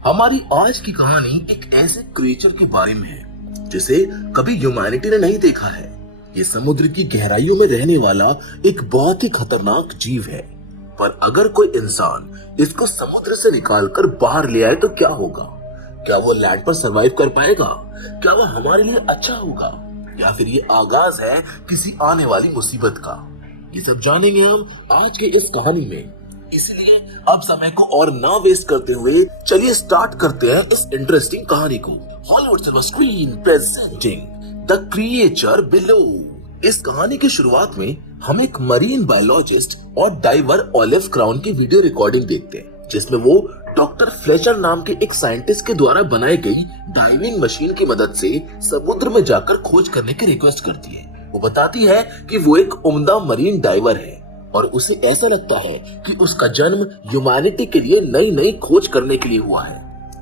हमारी आज की कहानी एक ऐसे क्रिएचर के बारे में है जिसे कभी ह्यूमैनिटी ने नहीं देखा है। ये समुद्र की गहराइयों में रहने वाला एक बहुत ही खतरनाक जीव है, पर अगर कोई इंसान इसको समुद्र से निकालकर बाहर ले आए तो क्या होगा? क्या वो लैंड पर सरवाइव कर पाएगा? क्या वो हमारे लिए अच्छा होगा, या फिर ये आगाज है किसी आने वाली मुसीबत का? ये सब जानेंगे हम आज के इस कहानी में। इसलिए अब समय को और ना वेस्ट करते हुए चलिए स्टार्ट करते हैं इस इंटरेस्टिंग कहानी को। Hollywood silver screen presenting the creature below. इस कहानी की शुरुआत में हम एक मरीन बायोलॉजिस्ट और डाइवर ऑलिव क्राउन की वीडियो रिकॉर्डिंग देखते हैं, जिसमें वो डॉक्टर फ्लेचर नाम के एक साइंटिस्ट के द्वारा बनाई गई डाइविंग मशीन की मदद से समुद्र में जाकर खोज करने की रिक्वेस्ट करती है। वो बताती है कि वो एक उम्दा मरीन डाइवर है और उसे ऐसा लगता है कि उसका जन्म ह्यूमैनिटी के लिए नई नई खोज करने के लिए हुआ है,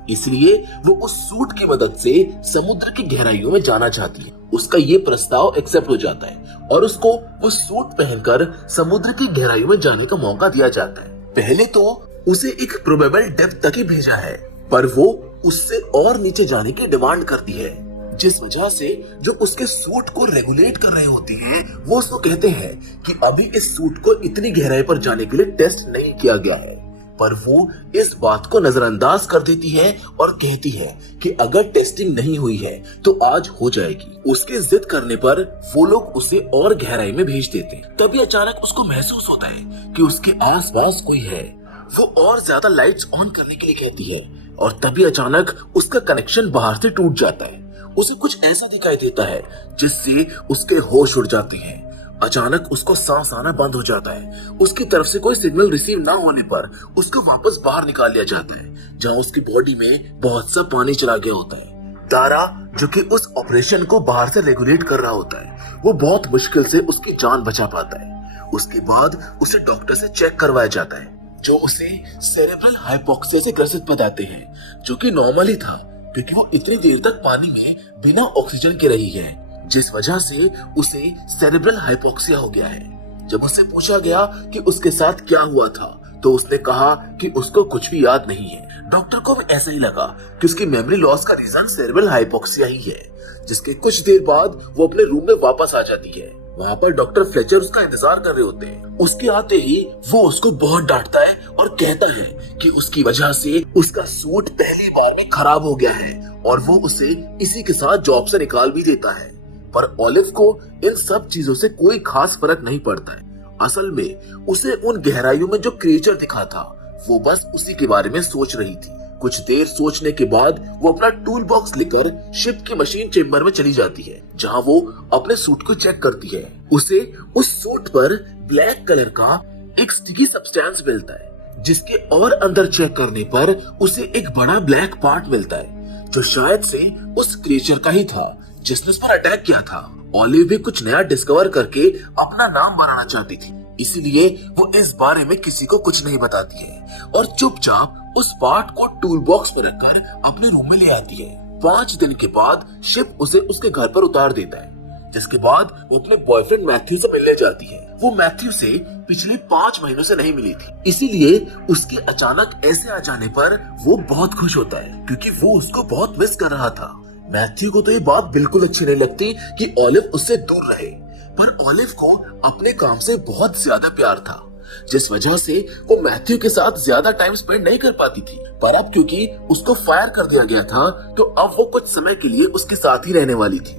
इसलिए वो उस सूट की मदद से समुद्र की गहराइयों में जाना चाहती है। उसका ये प्रस्ताव एक्सेप्ट हो जाता है और उसको वो सूट पहनकर समुद्र की गहराइयों में जाने का मौका दिया जाता है। पहले तो उसे एक प्रोबेबल डेप्थ तक ही भेजा है, पर वो उससे और नीचे जाने की डिमांड करती है, जिस वजह से जो उसके सूट को रेगुलेट कर रहे होते हैं वो उसको कहते हैं कि अभी इस सूट को इतनी गहराई पर जाने के लिए टेस्ट नहीं किया गया है। पर वो इस बात को नजरअंदाज कर देती है और कहती है कि अगर टेस्टिंग नहीं हुई है तो आज हो जाएगी। उसके जिद करने पर वो लोग उसे और गहराई में भेज देते हैं। तभी अचानक उसको महसूस होता है कि उसके आसपास कोई है। वो और ज्यादा लाइट्स ऑन करने के लिए कहती है और तभी अचानक उसका कनेक्शन बाहर से टूट जाता है। उसे कुछ ऐसा दिखाई देता है जिससे उसके होश उड़ जाते हैं। अचानक उसको सांस आना बंद हो जाता है। उसकी तरफ से कोई सिग्नल रिसीव ना होने पर उसको वापस बाहर निकाल लिया जाता है, जहां उसकी बॉडी में बहुत सा पानी चला गया होता है। दारा, जो कि उस ऑपरेशन को बाहर से रेगुलेट कर रहा होता है, वो बहुत मुश्किल से उसकी जान बचा पाता है। उसके बाद उसे डॉक्टर से चेक करवाया जाता है, जो उसे सेरेब्रल हाइपोक्सिया से ग्रसित बताते हैं, जो कि नॉर्मल ही था क्योंकि वो इतनी देर तक पानी में बिना ऑक्सीजन के रही है, जिस वजह से उसे सेरेब्रल हाइपोक्सिया हो गया है। जब उससे पूछा गया कि उसके साथ क्या हुआ था तो उसने कहा कि उसको कुछ भी याद नहीं है। डॉक्टर को भी ऐसा ही लगा कि उसकी मेमोरी लॉस का रीजन सेरेब्रल हाइपोक्सिया ही है। जिसके कुछ देर बाद वो अपने रूम में वापस आ जाती है। वहाँ पर डॉक्टर फ्लेचर उसका इंतजार कर रहे होते हैं। उसके आते ही वो उसको बहुत डांटता है और कहता है कि उसकी वजह से उसका सूट पहली बार में खराब हो गया है और वो उसे इसी के साथ जॉब से निकाल भी देता है। पर ऑलिव को इन सब चीजों से कोई खास फर्क नहीं पड़ता है। असल में उसे उन गहराइयों में जो क्रिएचर दिखा था वो बस उसी के बारे में सोच रही थी। कुछ देर सोचने के बाद वो अपना टूल बॉक्स लेकर शिप की मशीन चेम्बर में चली जाती है, जहां वो अपने सूट को चेक करती है। उसे उस सूट पर ब्लैक कलर का एक स्टिकी सब्सटेंस मिलता है, जिसके और अंदर चेक करने पर उसे एक बड़ा ब्लैक पार्ट मिलता है, जो शायद से उस क्रिएचर का ही था जिसने उस पर अटैक किया था। ऑलिव भी कुछ नया डिस्कवर करके अपना नाम बनाना चाहती थी, इसलिए वो इस बारे में किसी को कुछ नहीं बताती है और चुपचाप उस पार्ट को टूल बॉक्स में रखकर अपने रूम में ले आती है। 5 दिन के बाद शिप उसे उसके घर पर उतार देता है, जिसके बाद वो अपने बॉयफ्रेंड मैथ्यू से मिलने जाती है। वो मैथ्यू से पिछले 5 महीनों से नहीं मिली थी, इसीलिए उसके अचानक ऐसे आ जाने पर वो बहुत खुश होता है क्योंकि वो उसको बहुत मिस कर रहा था। मैथ्यू को तो ये बात बिल्कुल अच्छी नहीं लगती कि ऑलिव उससे दूर रहे, पर ऑलिव को अपने काम से बहुत ज्यादा प्यार था, जिस वजह से वो मैथ्यू के साथ ज्यादा टाइम स्पेंड नहीं कर पाती थी। पर अब क्योंकि उसको फायर कर दिया गया था तो अब वो कुछ समय के लिए उसके साथ ही रहने वाली थी,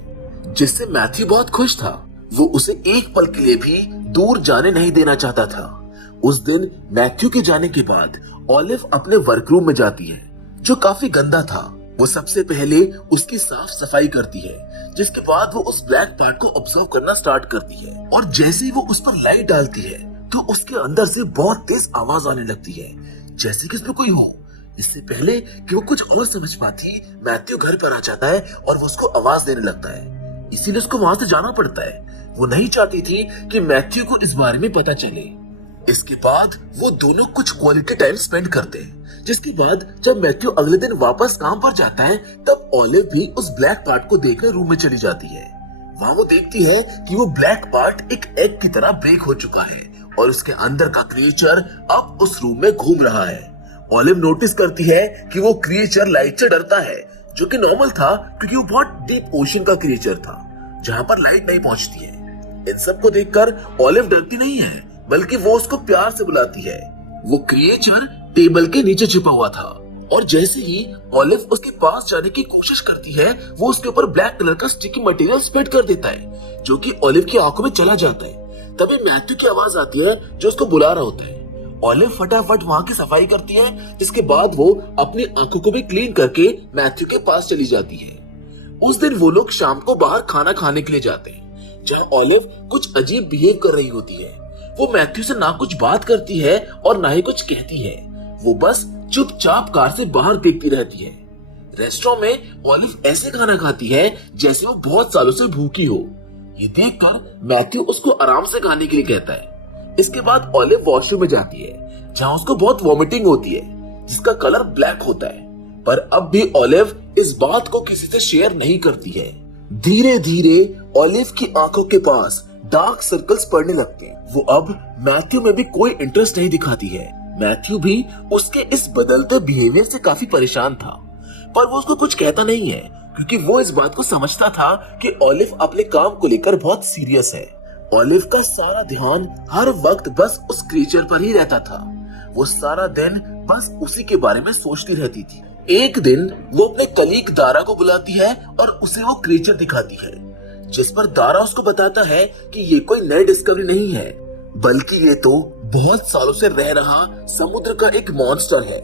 जिससे मैथ्यू बहुत खुश था। वो उसे एक पल के लिए भी दूर जाने नहीं देना चाहता था। उस दिन मैथ्यू के जाने के बाद ऑलिव अपने वर्करूम में जाती है, जो काफी गंदा था। वो सबसे पहले उसकी साफ सफाई करती है, जिसके बाद वो उस ब्लैक पार्ट को ऑब्जर्व करना स्टार्ट करती है और जैसे ही वो उस पर लाइट डालती है तो उसके अंदर से बहुत तेज आवाज आने लगती है, जैसे कि उसमें कोई हो। इससे पहले कि वो कुछ और समझ पाती, मैथ्यू घर पर आ जाता है और वो उसको आवाज देने लगता है, इसीलिए उसको वहां से जाना पड़ता है। वो नहीं चाहती थी कि मैथ्यू को इस बारे में पता चले। इसके बाद वो दोनों कुछ क्वालिटी टाइम स्पेंड करते हैं, जिसके बाद जब मैथ्यू अगले दिन वापस काम पर जाता है तब ऑलिव भी उस ब्लैक पार्ट को देखकर रूम में चली जाती है। वहाँ वो देखती है कि वो ब्लैक पार्ट एक एग की तरह ब्रेक हो चुका है और उसके अंदर का क्रिएचर अब उस रूम में घूम रहा है। ऑलिव नोटिस करती है कि वो क्रिएचर लाइट से डरता है, जो कि नॉर्मल था क्योंकि वो बहुत डीप ओशन का क्रिएचर था जहां पर लाइट नहीं पहुंचती है। इन सब को देखकर ऑलिव डरती नहीं है, बल्कि वो उसको प्यार से बुलाती है। वो क्रिएचर टेबल के नीचे छिपा हुआ था और जैसे ही ऑलिव उसके पास जाने की कोशिश करती है, वो उसके ऊपर ब्लैक कलर का स्टिकी मटेरियल स्प्रेड कर देता है, जो कि ऑलिव की आंखों में चला जाता है। तभी मैथ्यू की आवाज आती है जो उसको बुला रहा होता है। ऑलिव फटाफट वहां की सफाई करती है, जिसके बाद वो अपनी आंखों को भी क्लीन करके मैथ्यू के पास चली जाती है। उस दिन वो लोग शाम को बाहर खाना खाने के लिए जाते हैं, जहां ऑलिव कुछ अजीब बिहेव कर रही होती है। वो मैथ्यू से ना कुछ बात करती है और ना ही कुछ कहती है। वो बस चुपचाप कार से बाहर देखती रहती है। रेस्टोरेंट में ऑलिव ऐसे खाना खाती है जैसे वो बहुत सालों से भूखी हो। ये देखकर मैथ्यू उसको आराम से खाने के लिए कहता है। इसके बाद ऑलिव वॉशरूम में जाती है, जहां उसको बहुत वॉमिटिंग होती है, जिसका कलर ब्लैक होता है। पर अब भी ऑलिव इस बात को किसी से शेयर नहीं करती है। धीरे धीरे ऑलिव की आंखों के पास डार्क सर्कल्स पड़ने लगते हैं। वो अब मैथ्यू में भी कोई इंटरेस्ट नहीं दिखाती है। मैथ्यू भी उसके इस बदलते बिहेवियर से काफी परेशान था, पर वो उसको कुछ कहता नहीं है, क्योंकि वो इस बात को समझता था कि ऑलिव अपने काम को लेकर बहुत सीरियस है। ऑलिव का सारा ध्यान हर वक्त बस उस क्रिएचर पर ही रहता था। वो सारा दिन बस उसी के बारे में सोचती रहती थी। एक दिन वो अपने कलीग दारा को बुलाती है और उसे वो क्रिएचर दिखाती है, जिस पर दारा उसको बताता है कि ये कोई नई डिस्कवरी नहीं है, बल्कि ये तो बहुत सालों से रह रहा समुद्र का एक मॉन्स्टर है।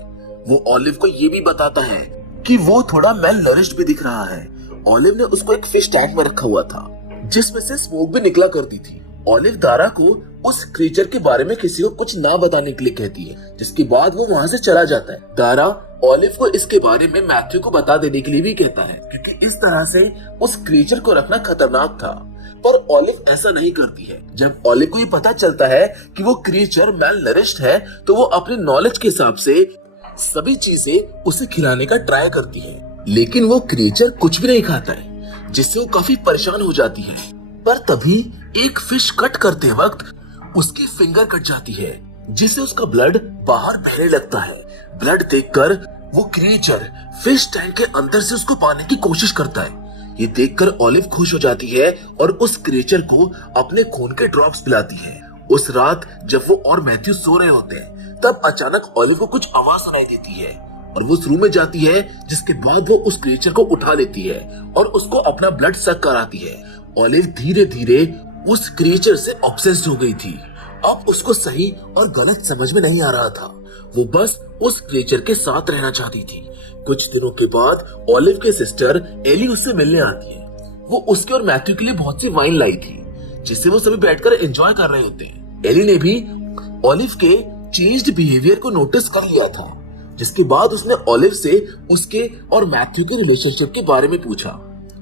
वो ऑलिव को ये भी बताता है कि वो थोड़ा मेल नरिश्ड भी दिख रहा है। ऑलिव ने उसको एक फिश टैंक में रखा हुआ था, जिसमें से स्मोक भी निकला करती थी। ऑलिव दारा को उस क्रीचर के बारे में किसी को कुछ ना बताने के लिए कहती है, जिसके बाद वो वहाँ से चला जाता है। दारा ऑलिव को इसके बारे में मैथ्यू को बता देने के लिए भी कहता है, क्योंकि इस तरह से उस क्रीचर को रखना खतरनाक था। पर ऑलिव ऐसा नहीं करती है। जब ऑलिव को ये पता चलता है कि वो क्रीचर मेल नरिश्ड है, तो वो अपने नॉलेज के हिसाब से सभी चीजें उसे खिलाने का ट्राई करती है, लेकिन वो क्रीचर कुछ भी नहीं खाता है, जिससे वो काफी परेशान हो जाती है। पर तभी एक फिश कट करते वक्त उसकी फिंगर कट जाती है, जिससे उसका ब्लड बाहर बहने लगता है। ब्लड देखकर वो क्रीचर फिश टैंक के अंदर से उसको पाने की कोशिश करता है। ये देखकर ऑलिव खुश हो जाती है और उस क्रीचर को अपने खून के ड्रॉप्स पिलाती है। उस रात जब वो और मैथ्यू सो रहे होते हैं, तब अचानक ऑलिव को कुछ आवाज सुनाई देती है और वो उस रूम में जाती है, जिसके बाद वो उस क्रीचर को उठा लेती है और उसको अपना ब्लड सक कराती है। ऑलिव धीरे धीरे उस क्रीचर से ऑब्सेस्ड हो गई थी। अब उसको सही और गलत समझ में नहीं आ रहा था। वो बस उस क्रीचर के साथ रहना चाहती थी। कुछ दिनों के बाद ऑलिव के सिस्टर एली उससे मिलने आती है। वो उसके और मैथ्यू के लिए बहुत सी वाइन लाई थी, जिससे वो सभी बैठकर एंजॉय कर रहे होते हैं। एली ने भी ऑलिव के चेंज्ड बिहेवियर को नोटिस कर लिया था, जिसके बाद उसने ऑलिव से उसके और मैथ्यू के रिलेशनशिप के बारे में पूछा,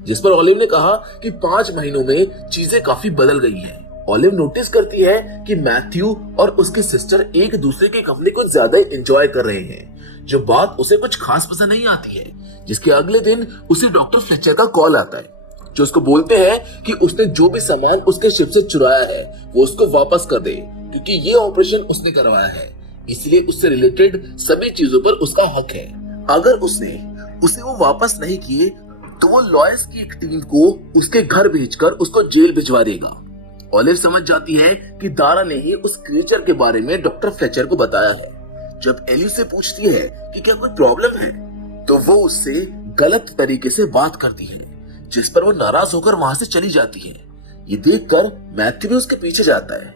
जिस पर ऑलिव ने कहा कि 5 महीनों में चीजें काफी बदल गई हैं। ऑलिव नोटिस करती है कि मैथ्यू और उसके सिस्टर एक दूसरे के कंपनी को ज्यादा एंजॉय कर रहे हैं, जो बात उसे कुछ खास पसंद नहीं आती है। जिसके अगले दिन उसे डॉक्टर फ्लेचर का कॉल आता है, जो उसको बोलते हैं कि उसने जो भी सामान उसके शिप से चुराया है वो उसको वापस कर दे, क्योंकि ये ऑपरेशन उसने करवाया है, इसलिए उससे रिलेटेड सभी चीजों पर उसका हक है। अगर उसने उसे वो वापस नहीं किए तो वो लॉयर्स की एक टीम को उसके घर भेजकर उसको जेल भिजवा देगा। ऑलिव समझ जाती है कि दारा ने ही उस क्रीचर के बारे में डॉक्टर फ्लेचर को बताया है। जब एली से पूछती है कि क्या कोई प्रॉब्लम है, तो वो उससे गलत तरीके से बात करती है, जिस पर वो नाराज होकर वहां से चली जाती है। ये देखकर मैथ्यू भी उसके पीछे जाता है।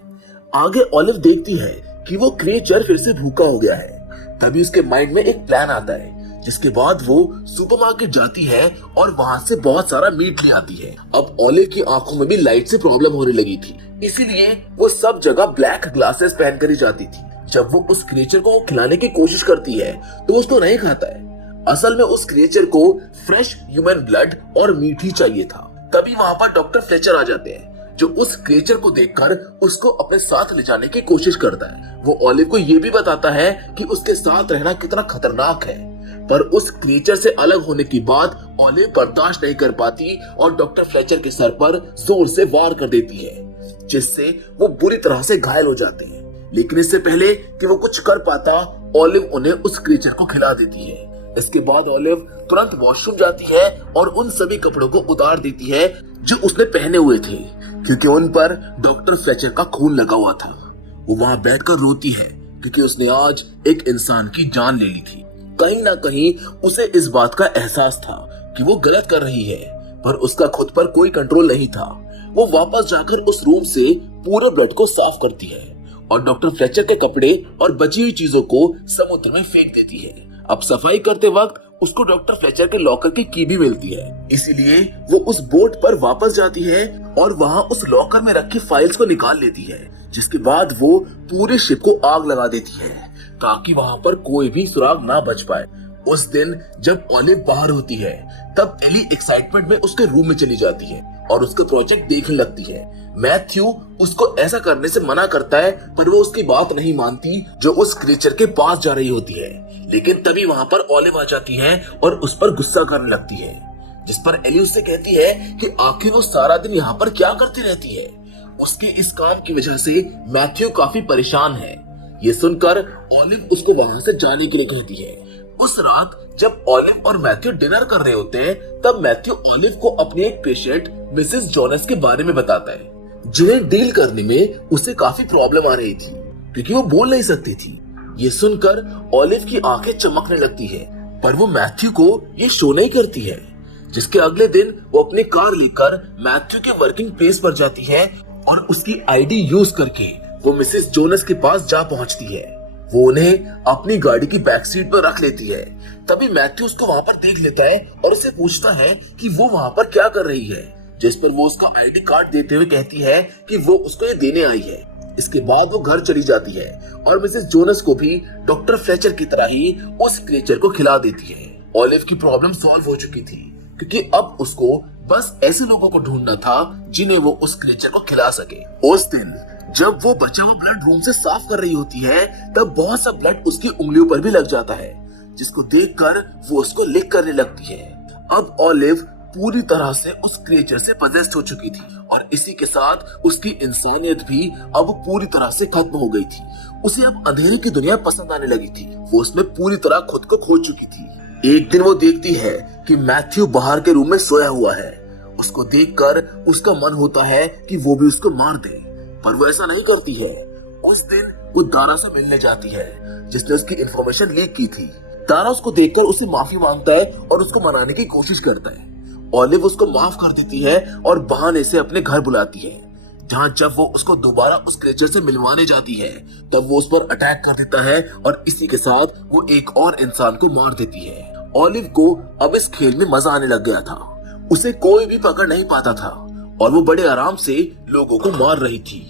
आगे ऑलिव देखती है कि वो क्रीचर फिर से भूखा हो गया है। तभी उसके माइंड में एक प्लान आता है, जिसके बाद वो सुपरमार्केट जाती है और वहां से बहुत सारा मीट ले आती है। अब ऑलिव की आंखों में भी लाइट से प्रॉब्लम होने लगी थी, इसीलिए वो सब जगह ब्लैक ग्लासेस पहनकर ही जाती थी। जब वो उस क्रिएचर को खिलाने की कोशिश करती है तो उसको नहीं खाता है। असल में उस क्रिएचर को फ्रेश ह्यूमन ब्लड और मीट ही चाहिए था। तभी वहां पर डॉक्टर फ्लेचर आ जाते हैं, जो उस क्रिएचर को देखकर उसको अपने साथ ले जाने की कोशिश करता है। वो ऑलिव को ये भी बताता है कि उसके साथ रहना कितना खतरनाक है, पर उस क्रिएचर से अलग होने की बात ऑलिव बर्दाश्त नहीं कर पाती और डॉक्टर फ्लेचर के सर पर जोर से वार कर देती है, जिससे वो बुरी तरह से घायल हो जाते हैं। लेकिन इससे पहले कि वो कुछ कर पाता, ऑलिव उन्हें उस क्रीचर को खिला देती है। इसके बाद ऑलिव तुरंत वॉशरूम जाती है और उन सभी कपड़ों को उतार देती है जो उसने पहने हुए थे, क्योंकि उन पर डॉक्टर फ्लेचर का खून लगा हुआ था। वो वहां बैठकर रोती है क्योंकि उसने आज एक इंसान की जान ले ली थी। कहीं ना कहीं उसे इस बात का एहसास था कि वो गलत कर रही है, पर उसका खुद पर कोई कंट्रोल नहीं था। वो वापस जाकर उस रूम से पूरे ब्लड को साफ करती है और डॉक्टर फ्लेचर के कपड़े और बची हुई चीजों को समुद्र में फेंक देती है। अब सफाई करते वक्त उसको डॉक्टर फ्लेचर के लॉकर की की भी मिलती है, इसीलिए वो उस बोट पर वापस जाती है और वहां उस लॉकर में रखी फाइल्स को निकाल लेती है, जिसके बाद वो पूरे शिप को आग लगा देती है ताकि वहां पर कोई भी सुराग ना बच पाए। उस दिन जब ऑलिव बाहर होती है तब एली एक्साइटमेंट में उसके रूम में चली जाती है और उसका प्रोजेक्ट देखने लगती है। मैथ्यू उसको ऐसा करने से मना करता है, पर वो उसकी बात नहीं मानती जो उस क्रीचर के पास जा रही होती है। लेकिन तभी वहां पर ऑलिव आ जाती है और उस पर गुस्सा करने लगती है, जिस पर एली उससे कहती है कि आखिर वो सारा दिन यहाँ पर क्या करती रहती है। उसके इस काम की वजह से मैथ्यू काफी परेशान है। ये सुनकर ऑलिव उसको वहां से जाने के लिए कहती है। उस रात जब ऑलिव और मैथ्यू डिनर कर रहे होते हैं तब मैथ्यू ऑलिव को अपने एक पेशेंट मिसेस जोनस के बारे में बताता है, जिन्हें डील करने में उसे काफी प्रॉब्लम आ रही थी क्योंकि वो बोल नहीं सकती थी। ये सुनकर ऑलिव की आंखें चमकने लगती है, पर वो मैथ्यू को ये शो नहीं करती है। जिसके अगले दिन वो अपनी कार लेकर मैथ्यू के वर्किंग प्लेस पर जाती है और उसकी आईडी यूज करके वो मिसेस जोनस के पास जा पहुंचती है। वो उन्हें अपनी गाड़ी की बैक सीट पर रख लेती है। तभी मैथ्यू उसको वहां पर देख लेता है और उससे पूछता है कि वो वहां पर क्या कर रही है, जिस पर वो उसका आईडी कार्ड देते हुए कहती है कि वो उसको ये देने आई है। इसके बाद वो घर चली जाती है और मिसेस जोनस को भी डॉक्टर फ्लेचर की तरह ही उस क्रीचर को खिला देती है। ऑलिव की प्रॉब्लम सॉल्व हो चुकी थी क्योंकि अब उसको बस ऐसे लोगों को ढूंढना था जिन्हें वो उस क्रीचर को खिला सके। उस दिन जब वो बचा हुआ ब्लड रूम से साफ कर रही होती है तब बहुत सा ब्लड उसकी उंगलियों पर भी लग जाता है, जिसको देखकर वो उसको लिक करने लगती है। अब ऑलिव पूरी तरह से उस क्रिएचर से पजेस्ड हो चुकी थी और इसी के साथ उसकी इंसानियत भी अब पूरी तरह से खत्म हो गई थी। उसे अब अंधेरे की दुनिया पसंद आने लगी थी। वो उसमें पूरी तरह खुद को खो चुकी थी। एक दिन वो देखती है कि मैथ्यू बाहर के रूम में सोया हुआ है। उसको देखकर उसका मन होता है कि वो भी उसको मार दे, पर वो ऐसा नहीं करती है। उस दिन वो दारा से मिलने जाती है जिसने उसकी इंफॉर्मेशन लीक की थी। दारा उसको देखकर उसे माफी मांगता है और उसको मनाने की कोशिश करता है। ऑलिव उसको माफ कर देती है और बहाने से अपने घर बुलाती है, जहाँ जब वो उसको दोबारा उस क्रिएचर से मिलवाने जाती है तब वो उस पर अटैक कर देता है और इसी के साथ वो एक और इंसान को मार देती है। ऑलिव को अब इस खेल में मजा आने लग गया था। उसे कोई भी पकड़ नहीं पाता था और वो बड़े आराम से लोगों को मार रही थी।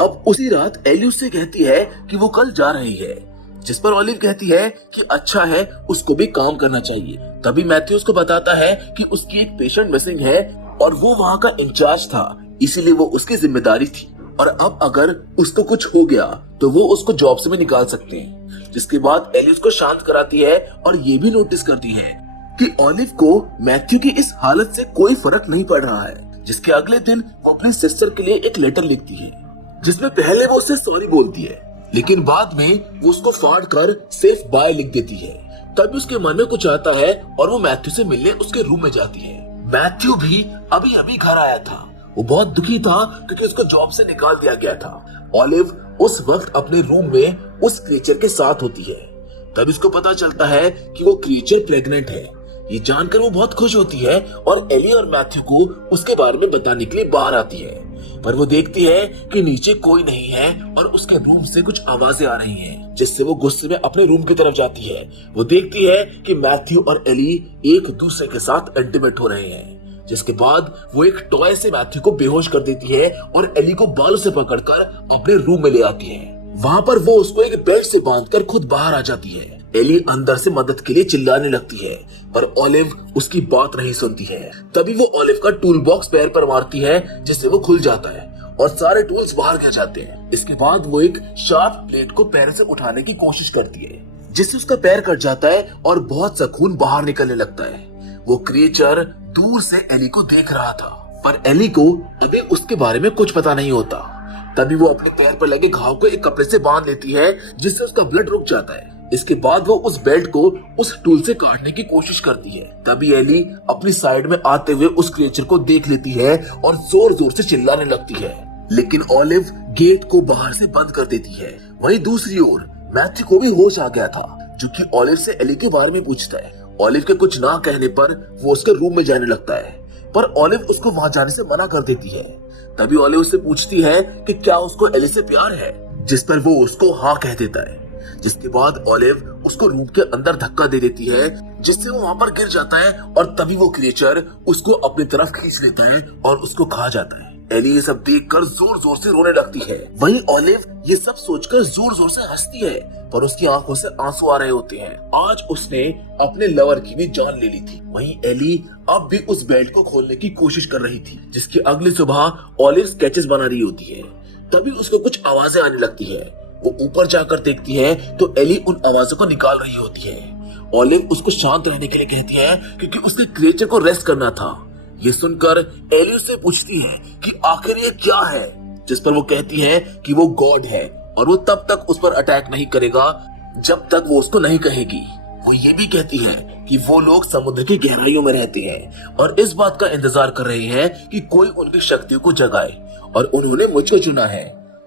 अब उसी रात एली उससे कहती है कि वो कल जा रही है, जिस पर ऑलिव कहती है कि अच्छा है, उसको भी काम करना चाहिए। तभी मैथ्यू उसको बताता है कि उसकी एक पेशेंट मिसिंग है और वो वहाँ का इंचार्ज था, इसीलिए वो उसकी जिम्मेदारी थी और अब अगर उसको कुछ हो गया तो वो उसको जॉब से भी निकाल सकते हैं। जिसके बाद एली उसको शांत कराती है और ये भी नोटिस करती है कि ऑलिव को मैथ्यू की इस हालत से कोई फर्क नहीं पड़ रहा है। जिसके अगले दिन वो अपनी सिस्टर के लिए एक लेटर लिखती है, जिसमें पहले वो उससे सॉरी बोलती है, लेकिन बाद में वो उसको फाड़ कर सिर्फ बाय लिख देती है। तभी उसके मन में कुछ आता है और वो मैथ्यू से मिलने उसके रूम में जाती है। मैथ्यू भी अभी अभी घर आया था। वो बहुत दुखी था क्योंकि उसको जॉब से निकाल दिया गया था। ऑलिव उस वक्त अपने रूम में उस क्रीचर के साथ होती है। तभी उसको पता चलता है कि वो क्रीचर प्रेग्नेंट है। ये जानकर वो बहुत खुश होती है और एली और मैथ्यू को उसके बारे में बताने के लिए बाहर आती है, पर वो देखती है कि नीचे कोई नहीं है और उसके रूम से कुछ आवाजें आ रही हैं, जिससे वो गुस्से में अपने रूम की तरफ जाती है। वो देखती है कि मैथ्यू और एली एक दूसरे के साथ इंटीमेट हो रहे हैं, जिसके बाद वो एक टॉय से मैथ्यू को बेहोश कर देती है और एली को बालों से पकड़कर अपने रूम में ले आती है। वहाँ पर वो उसको एक बेड से बांधकर खुद बाहर आ जाती है। एली अंदर से मदद के लिए चिल्लाने लगती है, पर ऑलिव उसकी बात नहीं सुनती है। तभी वो ऑलिव का टूल बॉक्स पैर पर मारती है, जिससे वो खुल जाता है और सारे टूल्स बाहर गिर जाते हैं। इसके बाद वो एक शार्प प्लेट को पैर से उठाने की कोशिश करती है, जिससे उसका पैर कट जाता है और बहुत सा खून बाहर निकलने लगता है। वो क्रिएचर दूर से एली को देख रहा था, पर एली को अभी उसके बारे में कुछ पता नहीं होता। तभी वो अपने पैर पर लगे घाव को एक कपड़े से बांध लेती है, जिससे उसका ब्लड रुक जाता है। इसके बाद वो उस बेल्ट को उस टूल से काटने की कोशिश करती है। तभी एली अपनी साइड में आते हुए उस क्रिएचर को देख लेती है और जोर जोर से चिल्लाने लगती है, लेकिन ऑलिव गेट को बाहर से बंद कर देती है। वहीं दूसरी ओर मैथ्यू को भी होश आ गया था, जो कि ऑलिव से एली के बारे में पूछता है। ऑलिव के कुछ ना कहने पर वो उसके रूम में जाने लगता है, पर ऑलिव उसको वहां जाने से मना कर देती है। तभी ऑलिव उससे पूछती है कि क्या उसको एली से प्यार है, जिस पर वो उसको हाँ कह देता है। जिसके बाद ऑलिव उसको रूम के अंदर धक्का दे देती है, जिससे वो वहां पर गिर जाता है और तभी वो क्रिएचर उसको अपनी तरफ खींच लेता है और उसको खा जाता है। एली ये सब देखकर जोर जोर से रोने लगती है। वहीं ऑलिव ये सब सोचकर जोर जोर से हंसती है, पर उसकी आंखों से आंसू आ रहे होते हैं। आज उसने अपने लवर की भी जान ले ली थी। वहीं एली अब भी उस बेल्ट को खोलने की कोशिश कर रही थी, जिसकी अगली सुबह ऑलिव स्केचेस बना रही होती है। तभी उसको कुछ आवाजें आने लगती है। वो ऊपर जाकर देखती है तो एली उन आवाजों को निकाल रही होती है। ऑलिव उसको शांत रहने के लिए कहती है, क्योंकि उसने क्रिएचर को रेस्ट करना था। ये सुनकर एली उससे पूछती है कि आखिर ये क्या है, जिस पर वो कहती है कि वो गॉड है और वो तब तक उस पर अटैक नहीं करेगा जब तक वो उसको नहीं कहेगी। वो ये भी कहती है कि वो लोग समुद्र की गहराइयों में रहते हैं और इस बात का इंतजार कर रहे हैं कि कोई उनकी शक्तियों को जगाए, और उन्होंने मुझको चुना है।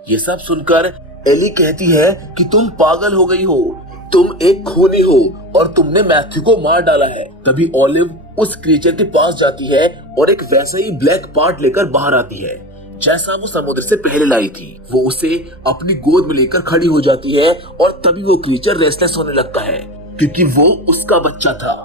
ये सब सुनकर एली कहती है कि तुम पागल हो गई हो, तुम एक खूनी हो और तुमने मैथ्यू को मार डाला है। तभी ऑलिव उस क्रिएचर के पास जाती है और एक वैसा ही ब्लैक पार्ट लेकर बाहर आती है जैसा वो समुद्र से पहले लाई थी। वो उसे अपनी गोद में लेकर खड़ी हो जाती है और तभी वो क्रिएचर रेस्टलेस होने लगता है, क्योंकि वो उसका बच्चा था।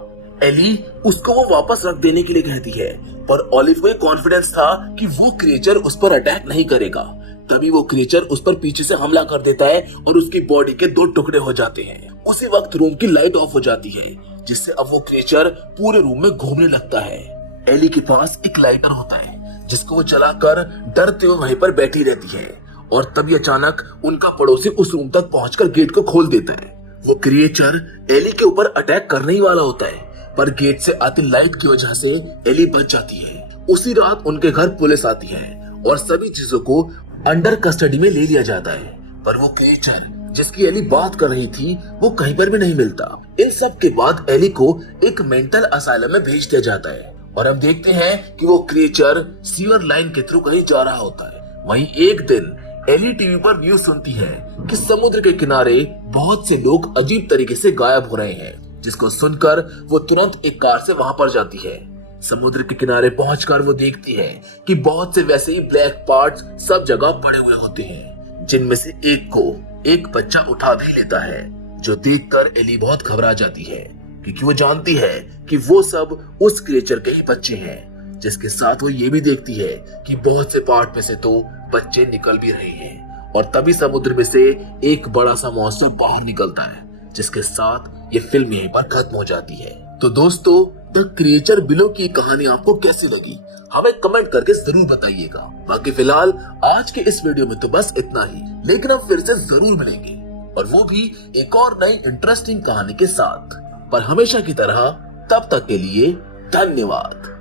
एली उसको वो वापस रख देने के लिए कहती है, पर ऑलिव को कॉन्फिडेंस था कि वो क्रिएचर उस पर अटैक नहीं करेगा। तभी वो क्रिएचर उस पर पीछे से हमला कर देता है और उसकी बॉडी के 2 टुकड़े हो जाते हैं। उसी वक्त रूम की लाइट ऑफ हो जाती है, जिससे अब वो क्रिएचर पूरे रूम में घूमने लगता है। एली के पास एक लाइटर होता है, जिसको वो जलाकर डरते हुए वहीं पर बैठी रहती है, और तभी अचानक उनका पड़ोसी उस रूम तक पहुंचकर गेट को खोल देता है। वो क्रिएचर एली के ऊपर अटैक करने ही वाला होता है, पर गेट से आती लाइट की वजह से एली बच जाती है। उसी रात उनके घर पुलिस आती है और सभी चीजों को अंडर कस्टडी में ले लिया जाता है, पर वो क्रिएचर जिसकी एली बात कर रही थी वो कहीं पर भी नहीं मिलता। इन सब के बाद एली को एक मेंटल असाइलम में भेज दिया जाता है और हम देखते हैं कि वो क्रिएचर सीवर लाइन के थ्रू कहीं जा रहा होता है। वहीं एक दिन एली टीवी पर न्यूज सुनती है कि समुद्र के किनारे बहुत से लोग अजीब तरीके से गायब हो रहे हैं, जिसको सुनकर वो तुरंत एक कार से वहां पर जाती है। समुद्र के किनारे पहुंचकर वो देखती है कि बहुत से वैसे ही ब्लैक पार्ट्स सब जगह पड़े हुए होते हैं, जिनमें से एक को एक बच्चा उठा भी लेता है, जो देखकर एली बहुत घबरा जाती है, क्योंकि वो जानती है कि वो सब उस क्रिएचर के ही बच्चे हैं। जिसके साथ वो ये भी देखती है कि बहुत से पार्ट में से तो बच्चे निकल भी रहे हैं, और तभी समुद्र में से एक बड़ा सा मॉन्स्टर बाहर निकलता है, जिसके साथ ये फिल्म यहीं पर खत्म हो जाती है। तो दोस्तों, द क्रिएचर बिलो की कहानी आपको कैसी लगी हमें कमेंट करके जरूर बताइएगा। बाकी फिलहाल आज के इस वीडियो में तो बस इतना ही, लेकिन हम फिर से जरूर मिलेंगे, और वो भी एक और नई इंटरेस्टिंग कहानी के साथ। पर हमेशा की तरह तब तक के लिए धन्यवाद।